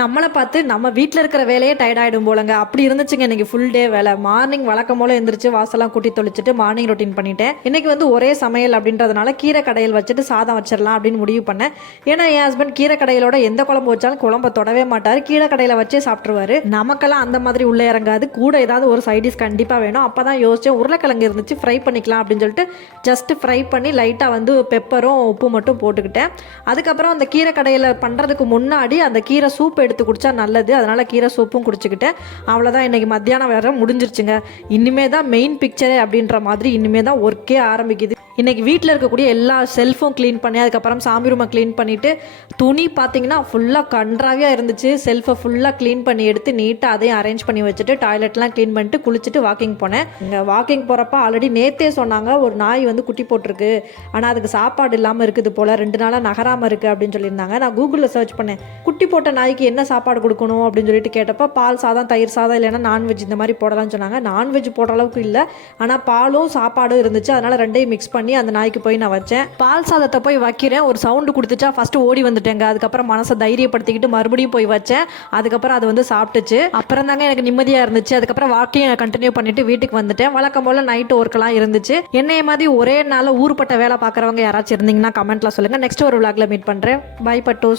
நம்மளை பார்த்து நம்ம வீட்டில் இருக்கிற வேலையே டயர்ட் ஆகிடும் போலங்க. அப்படி இருந்துச்சுங்க இன்னைக்கு ஃபுல் டே வேலை. மார்னிங் வழக்கம் போல எந்திரிச்சு வாசலாம் கூட்டி தொளிச்சிட்டு மார்னிங் ரொட்டீன் பண்ணிட்டேன். இன்னைக்கு வந்து ஒரே சமையல் அப்படின்றதுனால கீரை கடையில் வச்சுட்டு சாதம் வச்சிடலாம் அப்படின்னு முடிவு பண்ணேன். ஏன்னா என் ஹஸ்பண்ட் கீரை கடையிலோட எந்த குழம்பு வச்சாலும் குழம்ப தொடவே மாட்டார். கீரை கடையில் வச்சே சாப்பிட்ருவாரு நமக்கெல்லாம் அந்த மாதிரி உள்ளே இறங்காது. கூட ஏதாவது ஒரு சைடிஷ் கண்டிப்பாக வேணும். அப்போ தான் யோசிச்சேன் உருளைக்கிழங்கு இருந்துச்சு ஃப்ரை பண்ணிக்கலாம் அப்படின்னு சொல்லிட்டு ஜஸ்ட் ஃப்ரை பண்ணி லைட்டாக வந்து பெப்பரும் உப்பு மட்டும் போட்டுக்கிட்டேன். அதுக்கப்புறம் அந்த கீரை கடையில் பண்ணுறதுக்கு முன்னாடி அந்த கீரை சூப் எடுத்து குடிச்சா நல்லது. அதனால் கீரை சூப்பும் குடிச்சிக்கிட்டேன். அவ்வளோதான் இன்றைக்கி மத்தியானம் வேறு முடிஞ்சிருச்சுங்க. இனிமே தான் மெயின் பிக்சரே அப்படின்ற மாதிரி இனிமே தான் ஒர்க்கே ஆரம்பிக்குது. இன்றைக்கி வீட்டில் இருக்கக்கூடிய எல்லா செல்ஃபும் க்ளீன் பண்ணி அதுக்கப்புறம் சாமி ரூமை க்ளீன் பண்ணிவிட்டு துணி பார்த்தீங்கன்னா ஃபுல்லாக கன்றாவியாக இருந்துச்சு. செல்ஃபை ஃபுல்லாக க்ளீன் பண்ணி எடுத்து நீட்டாக அதையும் அரேஞ்ச் பண்ணி வச்சுட்டு டாய்லெட்லாம் க்ளீன் பண்ணிட்டு குளிச்சுட்டு வாக்கிங் போனேன். இங்கே வாக்கிங் போகிறப்ப ஆல்ரெடி நேத்தே சொன்னாங்க ஒரு நாய் வந்து குட்டி போட்டிருக்கு. ஆனால் அதுக்கு சாப்பாடு இல்லாமல் இருக்குது போல் ரெண்டு நாளாக நகராமல் இருக்குது அப்படின்னு சொல்லியிருந்தாங்க. நான் கூகுளில் சர்ச் பண்ணேன் குட்டி போட்ட நாய்க்கு என்ன சாப்பாடு கொடுக்கணும் அப்படின்னு சொல்லிட்டு கேட்டப்போ பால் சாதம் தயிர் சாதம் இல்லைன்னா நான்வெஜ் இந்த மாதிரி போடலாம்னு சொன்னாங்க. நான்வெஜ் போடுற அளவுக்கு இல்லை ஆனால் பாலும் சாப்பாடும் இருந்துச்சு. அதனால் ரெண்டையும் மிக்ஸ் பண்ணி பண்ணி அந்த நாய்க்கு போய் நான் வச்சேன். பால் சாதத்தை போய் வைக்கிறேன். ஒரு சவுண்டு கொடுத்துச்சா ஃபஸ்ட்டு ஓடி வந்துட்டேங்க. அதுக்கப்புறம் மனசை தைரியப்படுத்திக்கிட்டு மறுபடியும் போய் வச்சேன். அதுக்கப்புறம் அது வந்து சாப்பிட்டுச்சு. அப்புறம் தாங்க எனக்கு நிம்மதியாக இருந்துச்சு. அதுக்கப்புறம் வாக்கிங் கண்டினியூ பண்ணிட்டு வீட்டுக்கு வந்துட்டேன். வழக்கம் போல் நைட்டு ஒர்க்கெல்லாம் இருந்துச்சு. என்னைய மாதிரி ஒரே நாள் ஊர்பட்ட வேலை பார்க்குறவங்க யாராச்சும் இருந்தீங்கன்னா கமெண்ட்லாம் சொல்லுங்கள் நெக்ஸ்ட் ஒரு விளாகில் மீட் பண்ணுறேன் பை பட்டூஸ்